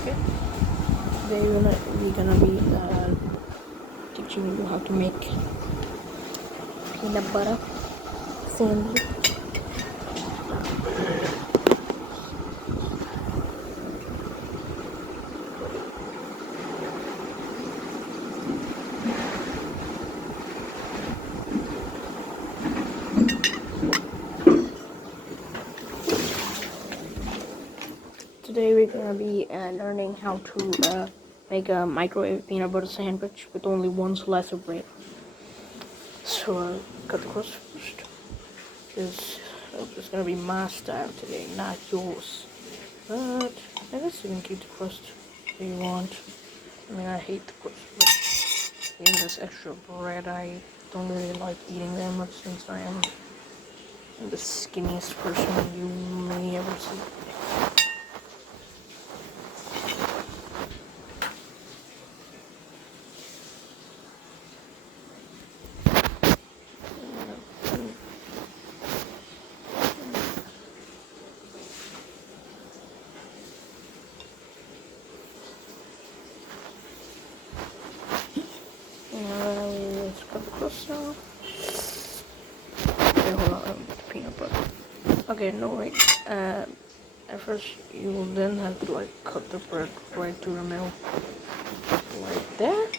Okay. Today we're gonna be teaching you how to make peanut butter sandwich. Today we're gonna be learning how to make a microwave peanut butter sandwich with only one slice of bread. So cut the crust first. It's gonna be my style today, not yours. But I guess you can keep the crust if you want. I mean, I hate the crust, but even this extra bread, I don't really like eating that much since I am the skinniest person you may ever see. Let's cut the crust off. Okay, hold on, peanut butter. Okay, no wait. At first you will then have to like cut the bread right to the middle, like that.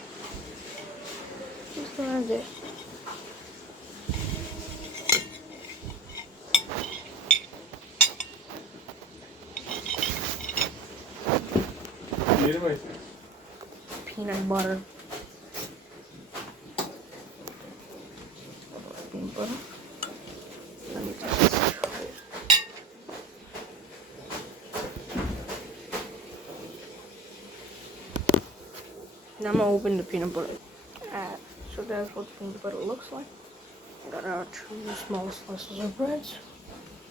Just like that. Peanut butter. Peanut butter. Let me just try it. Now I'm gonna open the peanut butter. So that's what the peanut butter looks like. Got our 2 small slices of bread.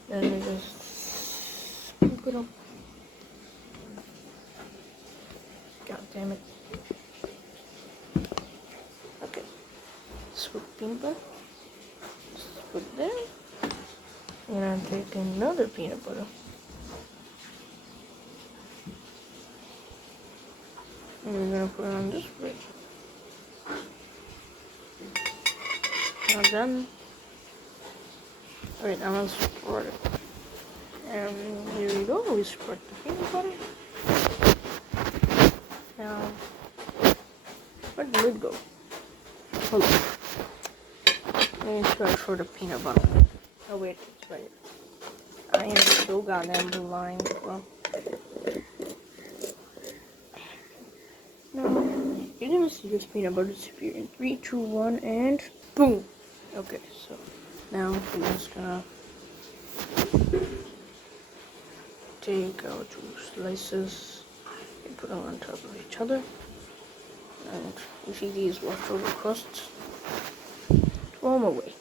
Then we just scoop it up. God damn it. Okay. Scoop peanut butter. Just put it there. And then take another peanut butter. And we're gonna put it on this bread. Now done. Alright, now let's spread it. And here we go, we spread the peanut butter. Now, where'd the lid go? Hold on. Let me search for the peanut butter. Oh wait, it's right here. I am so goddamn blind, bro. No, you're gonna see this peanut butter disappear in 3, 2, 1, and boom! Okay, so now we're just gonna take our 2 slices and put them on top of each other. And you see these leftover crusts? Throw them away.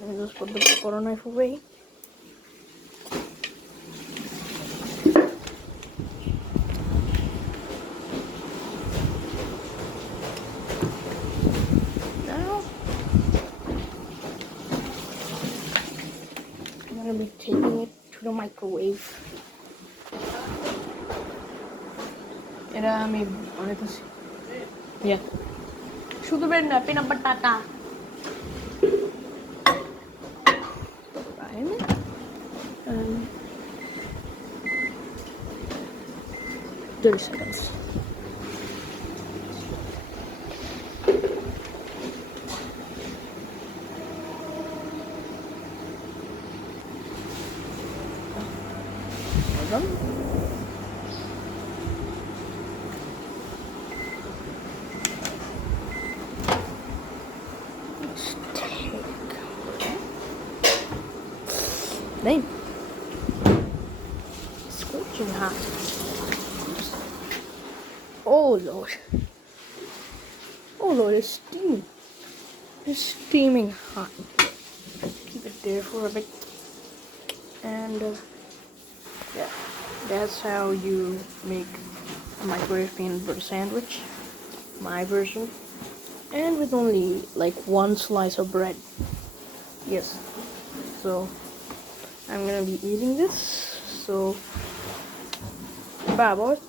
And just put the butter knife away. Now I'm gonna be taking it to the microwave. Era may ano ito si? Yeah. Sugar bread na pinapatata. Pagkain. 30 seconds. Done. Let's take. Name. Scorching hot. Oh Lord. Oh Lord, it's steaming. It's steaming hot. Keep it there for a bit. And yeah, that's how you make a microwave peanut butter sandwich. My version. and with only like one slice of bread. Yes, so I'm gonna be eating this. So bye boys.